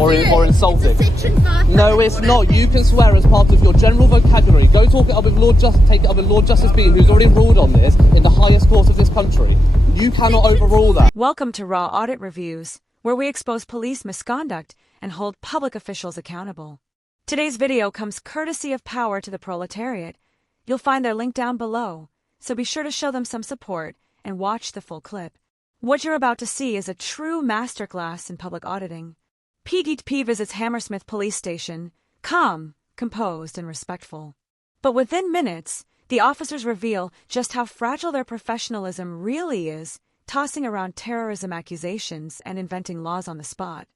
or insulting. It's a Section 5 No, it's not. You can swear as part of your general vocabulary. Go talk it up with take it up with Lord Justice Bean, who's already ruled on this in the highest court of this country. You cannot overrule that. Welcome to Raw Audit Reviews, where we expose police misconduct and hold public officials accountable. Today's video comes courtesy of Power to the Proletariat. You'll find their link down below, so be sure to show them some support and watch the full clip. What you're about to see is a true masterclass in public auditing. PDP visits Hammersmith police station, calm, composed, and respectful. But within minutes, the officers reveal just how fragile their professionalism really is, tossing around terrorism accusations and inventing laws on the spot.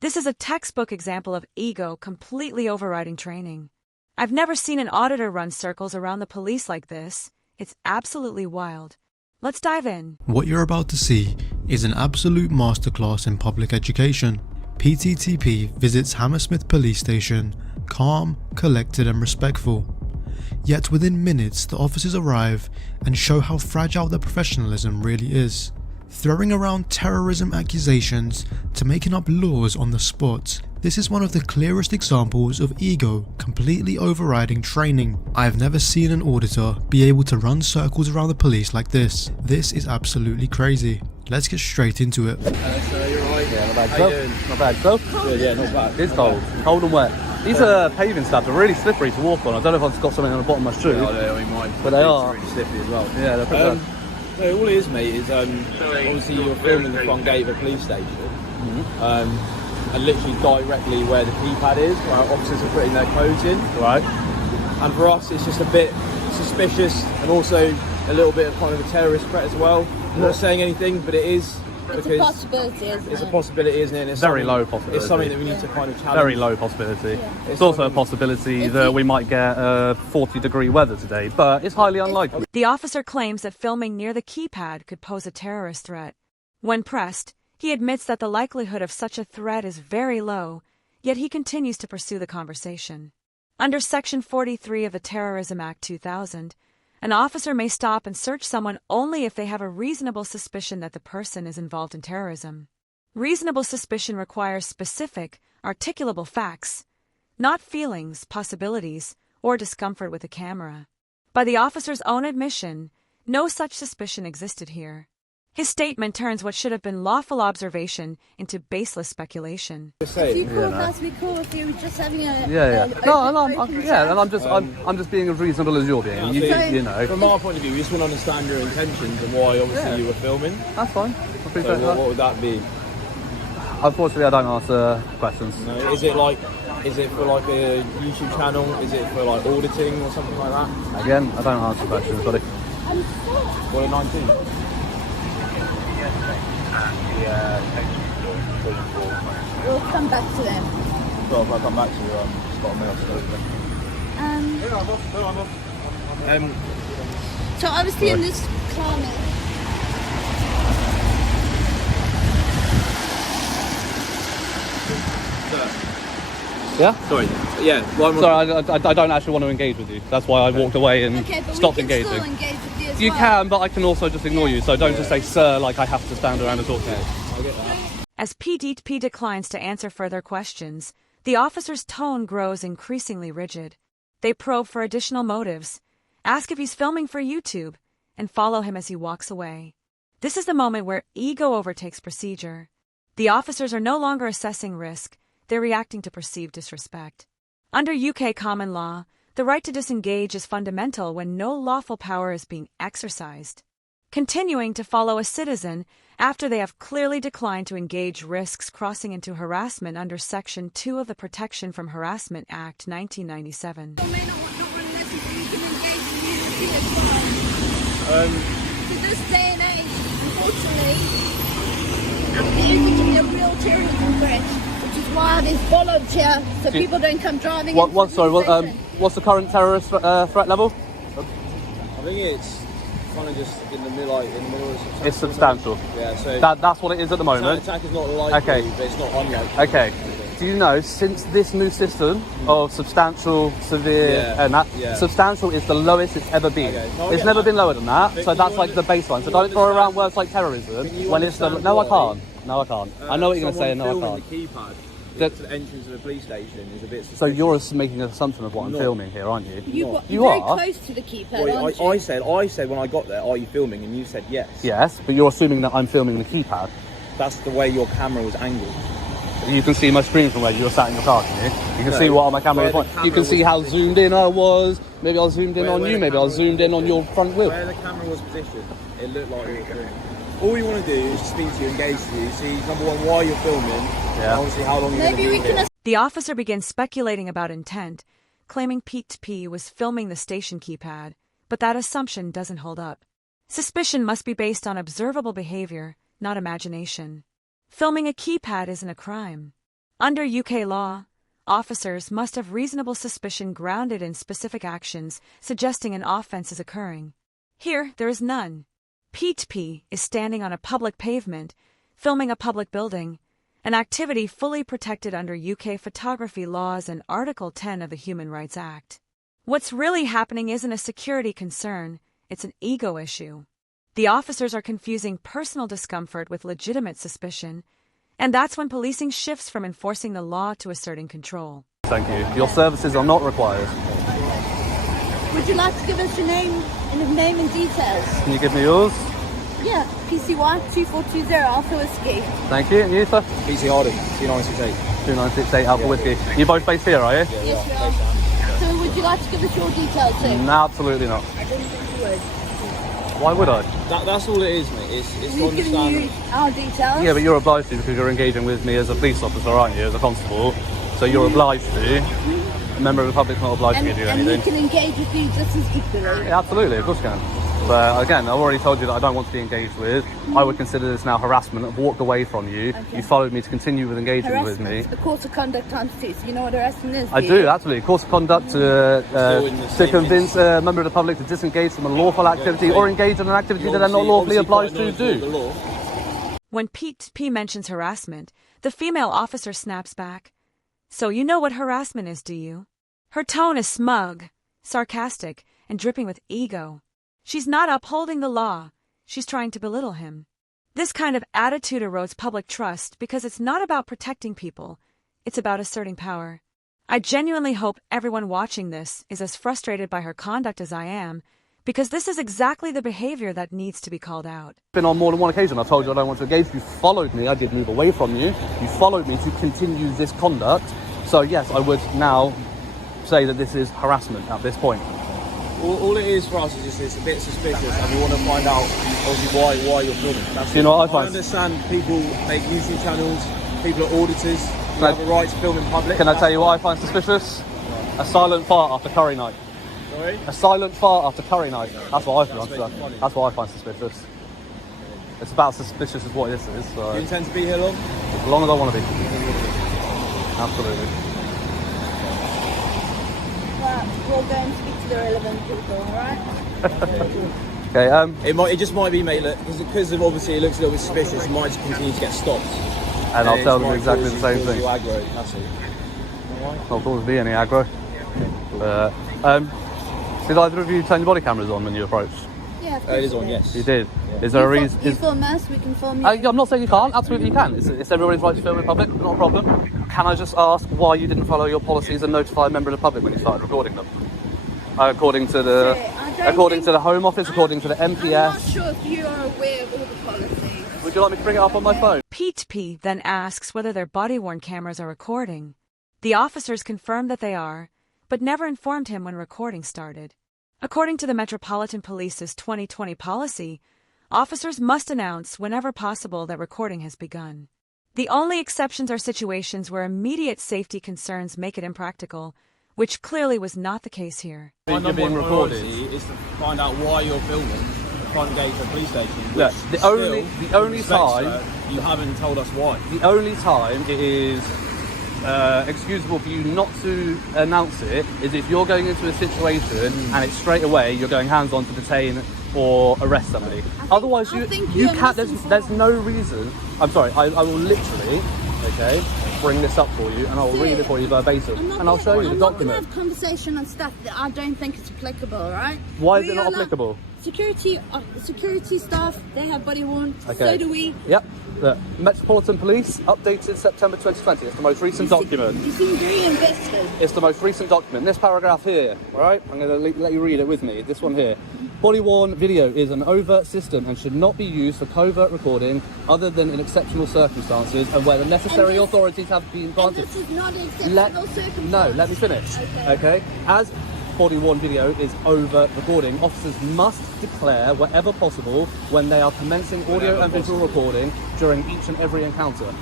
This is a textbook example of ego completely overriding training. I've never seen an auditor run circles around the police like this. It's absolutely wild. Let's dive in. What you're about to see is an absolute masterclass in public education. PTTP visits Hammersmith police station, calm, collected and respectful. Yet within minutes the officers arrive and show how fragile their professionalism really is. Throwing around terrorism accusations to making up laws on the spot. This is one of the clearest examples of ego completely overriding training. I've never seen an auditor be able to run circles around the police like this. This is absolutely crazy. Let's get straight into it. So you're right. Yeah, not bad. How you doing? Not bad. So? Good, yeah, not bad. It's cold. Cold and wet. These paving slabs are really slippery to walk on. I don't know if I've got something on the bottom of my shoe. Yeah, I mean, mine, but they are really slippery as well. Yeah, they're pretty bad. So all it is, mate, is obviously you're filming the front gate of a police station, and literally directly where the keypad is, where our officers are putting their codes in. Right. And for us, it's just a bit suspicious, and also a little bit of kind of a terrorist threat as well. I'm not saying anything, but it is. It's a possibility, isn't it? It's a possibility, isn't it? It's very low possibility. It's something that we need to kind of challenge. Very low possibility. Yeah. It's also a possibility that we might get 40-degree weather today, but it's highly unlikely. The officer claims that filming near the keypad could pose a terrorist threat. When pressed, he admits that the likelihood of such a threat is very low, yet he continues to pursue the conversation. Under Section 43 of the Terrorism Act 2000, an officer may stop and search someone only if they have a reasonable suspicion that the person is involved in terrorism. Reasonable suspicion requires specific, articulable facts, not feelings, possibilities, or discomfort with a camera. By the officer's own admission, no such suspicion existed here. His statement turns what should have been lawful observation into baseless speculation. If you called us, we call if you were just having a... I'm just being as reasonable as you're being. You know. From our point of view, we just want to understand your intentions and why, obviously, you were filming. That's fine. I appreciate So that. what would that be? Unfortunately, I don't answer questions. No, is it for like a YouTube channel? Is it for like auditing or something like that? Again, I don't answer questions, buddy. What a 19. We'll come back to them. So if I come back to you, Scott Mills. So obviously in this climate... Yeah? Sorry. Yeah. Sorry, I don't actually want to engage with you. That's why I walked away and stopped engaging. Still engage with you as You well. can, but I can also just ignore you. So don't just say, sir, like I have to stand around and talk to you. I get that. As PDP declines to answer further questions, the officer's tone grows increasingly rigid. They probe for additional motives, ask if he's filming for YouTube, and follow him as he walks away. This is the moment where ego overtakes procedure. The officers are no longer assessing risk, they're reacting to perceived disrespect. Under UK common law, the right to disengage is fundamental when no lawful power is being exercised. Continuing to follow a citizen after they have clearly declined to engage risks crossing into harassment under Section 2 of the Protection from Harassment Act 1997. You may not want no one unless you can engage in unity as well. To this day and age, unfortunately, there is a real terrorism threat, which is why there's bollards here, so people don't come driving. What's the current terrorist threat level? I think it's kind of just in the middle of substantial. It's substantial. Yeah, so that's what it is at the moment. Attack is not likely, but it's not unlikely. Okay. Do you know, since this new system of substantial, severe, and that, substantial is the lowest it's ever been. Okay. It's never been lower than that, so that's like the baseline. So don't throw around words like terrorism when it's the... No, I can't. No, I can't. I know what you're going to say, and no, I can't. The keypad, That- to the entrance of the police station is a bit suspicious. So you're making an assumption of what I'm Not. filming here, aren't you? You're very close to the keypad, Well, aren't you? I said when I got there, are you filming? And you said yes. Yes, but you're assuming that I'm filming the keypad. That's the way your camera was angled. You can see my screen from where you were sat in your car, can you? You can No, see what my camera was where the pointing. You can camera see was how positioned. zoomed in I was. Maybe I was zoomed in on Where you. the Maybe I was camera zoomed in on your front wheel. Where the camera was positioned, it looked like you were filming. All we want to do is just speak to you, engage with you, see, number one, why you're filming, and obviously how long you're going to Maybe be we here. can. The officer begins speculating about intent, claiming Pete P was filming the station keypad, but that assumption doesn't hold up. Suspicion must be based on observable behavior, not imagination. Filming a keypad isn't a crime. Under UK law, officers must have reasonable suspicion grounded in specific actions suggesting an offense is occurring. Here, there is none. Pete P is standing on a public pavement, filming a public building, an activity fully protected under UK photography laws and Article 10 of the Human Rights Act. What's really happening isn't a security concern, it's an ego issue. The officers are confusing personal discomfort with legitimate suspicion, and that's when policing shifts from enforcing the law to asserting control. Thank you. Your services are not required. Would you like to give us your name and details? Can you give me yours? Yeah, PCY 2420 Alpha Whiskey. Thank you. And you, sir? PC Audit, 2968. 2968 Alpha Whiskey. You both based here, are you? Yes, we are. So would you like to give us your details too? No, absolutely not. I didn't think you would. Why would I? That's all it is, mate. It's to We've given understand. you our details. Yeah, but you're obliged to because you're engaging with me as a police officer, aren't you, as a constable? So you're obliged to. A member of the public's not obliged to give you and we anything. can engage with you just as equally. Yeah, absolutely, of course you can. But again, I've already told you that I don't want to be engaged with. I would consider this now harassment. I've walked away from you. Okay. You followed me to continue with engaging with me. Harassment, a course of conduct times 2. So you know what harassment is? I do, absolutely. Course of conduct Still in the to same convince a member of the public to disengage from a lawful activity or engage in an activity that they're not lawfully obliged to do. When Pete P mentions harassment, the female officer snaps back. So you know what harassment is, do you? Her tone is smug, sarcastic, and dripping with ego. She's not upholding the law. She's trying to belittle him. This kind of attitude erodes public trust because it's not about protecting people. It's about asserting power. I genuinely hope everyone watching this is as frustrated by her conduct as I am, because this is exactly the behavior that needs to be called out. Been on more than one occasion. I've told you I don't want to engage. You followed me. I did move away from you. You followed me to continue this conduct. So yes, I would now say that this is harassment at this point. All it is for us is just it's a bit suspicious, and we want to find out obviously why you're filming. That's You know what I I find? understand people make YouTube channels, people are auditors, you have a right to film in public. Can I tell you what I find suspicious? A silent fart after curry night. Sorry? A silent fart after curry night. That's what I find. That's making funny. That's what I find suspicious. It's about suspicious as what this is. So Do you intend to be here long? as long as I want to be. Absolutely. Right, we'll go and speak to the relevant people, alright? Okay. It just might be, mate, because of obviously it looks a little bit suspicious, it might continue to get stopped. And I'll it tell them might exactly cause the you- same cause thing. you aggro, that's all. Not going to be any aggro. Did either of you turn your body cameras on when you approached? Yeah, of It course is on, it yes. You did. Is there a reason? You film us, we can film you. I'm not saying you can't. Absolutely you can. It's everybody's right to film in public. Not a problem. Can I just ask why you didn't follow your policies and notify a member of the public when you started recording them? According to the Home Office, according to the I'm not MPS. sure if you are aware of all the policies. Would you like me to bring it up on my phone? Pete P then asks whether their body-worn cameras are recording. The officers confirmed that they are, but never informed him when recording started. According to the Metropolitan Police's 2020 policy, officers must announce whenever possible that recording has begun. The only exceptions are situations where immediate safety concerns make it impractical, which clearly was not the case here. My You're number being one recorded. priority is to find out why you're filming the front gate of the police station. Look, which the still, only with respect, time- sir, you haven't told us why. The only time it is excusable for you not to announce it is if you're going into a situation and it's straight away you're going hands on to detain or arrest somebody. Otherwise, I think you you're can't. There's misinformed. no reason. I'm sorry. I will literally. okay, bring this up for you, and I'll read it for you verbatim, and I'll show you the I'm document. not going to have conversation on stuff that I don't think is applicable, right? Why is it not applicable? Security staff, they have body worn. Okay. So do we. Yep. The Metropolitan Police, updated September 2020. It's the most recent document. You seem very invested. It's the most recent document. This paragraph here, all right? I'm going to let you read it with me. This one here. Body-worn video is an overt system and should not be used for covert recording other than in exceptional circumstances and where the necessary authorities have been granted. And this is not an exceptional circumstance. No, let me finish. Okay. As body-worn video is overt recording, officers must declare wherever possible when they are commencing audio and visual recording during each and every encounter.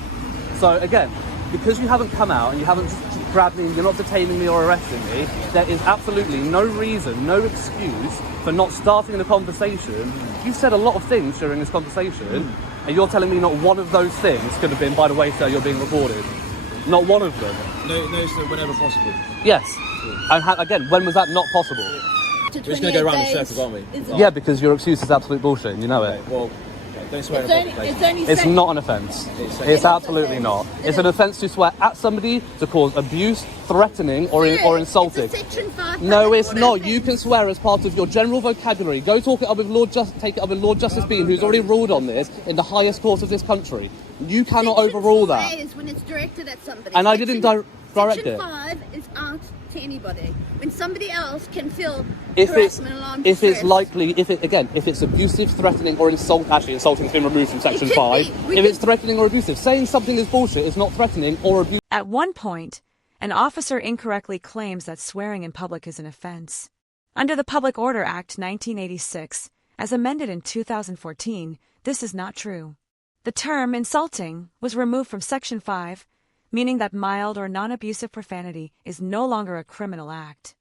So again, because you haven't come out and you haven't grabbed me, you're not detaining me or arresting me, there is absolutely no reason, no excuse for not starting the conversation. You've said a lot of things during this conversation, and you're telling me not one of those things could have been, by the way, sir, you're being recorded. Not one of them. No, sir, whenever possible. Yes. And again, when was that not possible? We're just going to go around in circles, aren't we? Yeah, because your excuse is absolute bullshit, and you know it. Well, don't swear in a public place. It's not an offence. It's absolutely not. It's an offence to swear at somebody, to cause abuse, threatening, or insulting. It's a Section 5 No, it's not. offence. You can swear as part of your general vocabulary. Go take it up with Lord Justice Bean, who's already ruled on this in the highest court of this country. You cannot overrule that. Is when it's directed at somebody. And I didn't direct Section it. 5 is out to anybody. When somebody else can feel If it's harassment, alarm, if it's distress. likely, if it's abusive, threatening, or insulting has been removed from Section It could 5. be. If it's threatening or abusive, saying something is bullshit is not threatening or abusive. At one point, an officer incorrectly claims that swearing in public is an offense. Under the Public Order Act 1986, as amended in 2014, this is not true. The term insulting was removed from Section 5, meaning that mild or non-abusive profanity is no longer a criminal act.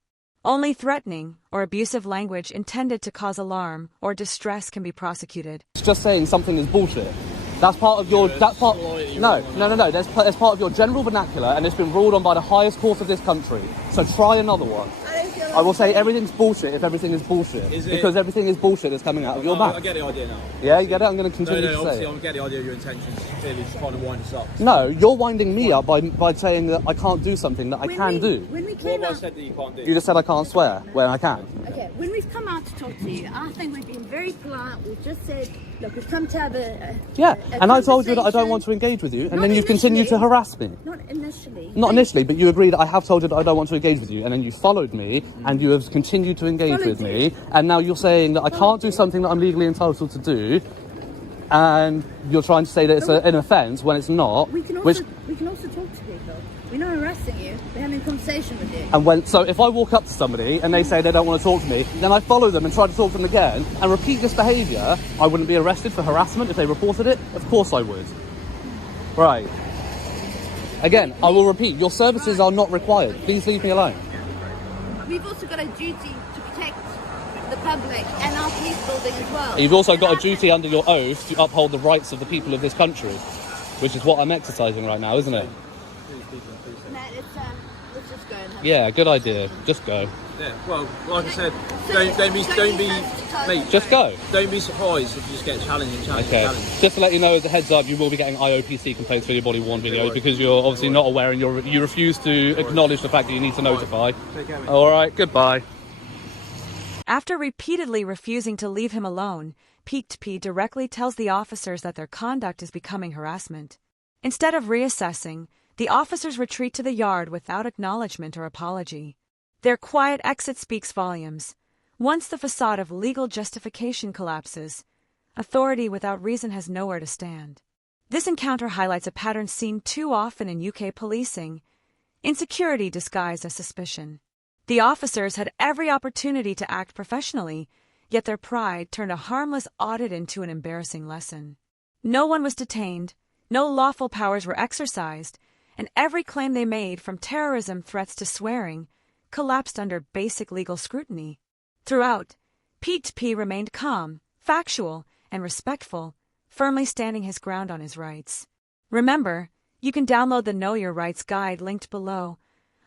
Only threatening or abusive language intended to cause alarm or distress can be prosecuted. It's just saying something is bullshit. That's part of your. That's part. No. That's part of your general vernacular, and it's been ruled on by the highest court of this country. So try another one. I will say everything's bullshit if everything is bullshit. Because everything is bullshit that's coming out of your mouth. I get the idea now. Yeah, you get it? I'm going to continue to say obviously, it. I get the idea of your intentions. Clearly, just trying to wind us up. No, you're winding me up by saying that I can't do something that I can do. When we What came have I out, said that you can't do? You just said I can't swear when I can. okay, when we've come out to talk to you, I think we've been very polite. We've just said, look, we've come to have a Yeah, and I told you that I don't conversation. want to engage with you, and Not then you've continued to initially. harass me. Not initially. Not initially, but you agreed that I have told you that I don't want to engage with you, and then you followed me, and you have continued to engage Followed with you. me, and now you're saying that I can't do something that I'm legally entitled to do, and you're trying to say that it's an offence when it's not. We can also talk to people. We're not harassing you. We're having a conversation with you. So if I walk up to somebody and they say they don't want to talk to me, then I follow them and try to talk to them again and repeat this behaviour, I wouldn't be arrested for harassment if they reported it? Of course I would. Right. Again, I will repeat, your services are not required. Please leave me alone. We've also got a duty to protect the public and our police building as well. You've also got a And I duty under your oath to uphold the rights of the people of this country, which is what I'm exercising right now, isn't it? think- No, let's just go and have Yeah, good idea. Just go. Yeah. Well, like I said, So don't be, sensitise mate. Just go. Don't be surprised if you just get challenged and challenged Okay. and challenged. Just to let you know, as a heads up, you will be getting IOPC complaints for your body worn videos because you're obviously not aware and you refuse to acknowledge the fact that you need to notify. Take care, mate. All right. Goodbye. After repeatedly refusing to leave him alone, Peaked P directly tells the officers that their conduct is becoming harassment. Instead of reassessing, the officers retreat to the yard without acknowledgement or apology. Their quiet exit speaks volumes. Once the facade of legal justification collapses, authority without reason has nowhere to stand. This encounter highlights a pattern seen too often in UK policing: insecurity disguised as suspicion. The officers had every opportunity to act professionally, yet their pride turned a harmless audit into an embarrassing lesson. No one was detained, no lawful powers were exercised, and every claim they made, from terrorism threats to swearing, collapsed under basic legal scrutiny. Throughout, Peaked P remained calm, factual, and respectful, firmly standing his ground on his rights. Remember, you can download the Know Your Rights guide linked below,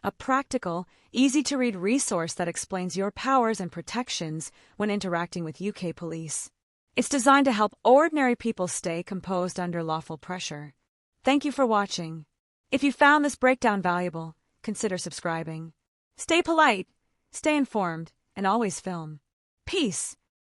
a practical, easy-to-read resource that explains your powers and protections when interacting with UK police. It's designed to help ordinary people stay composed under lawful pressure. Thank you for watching. If you found this breakdown valuable, consider subscribing. Stay polite, stay informed, and always film. Peace.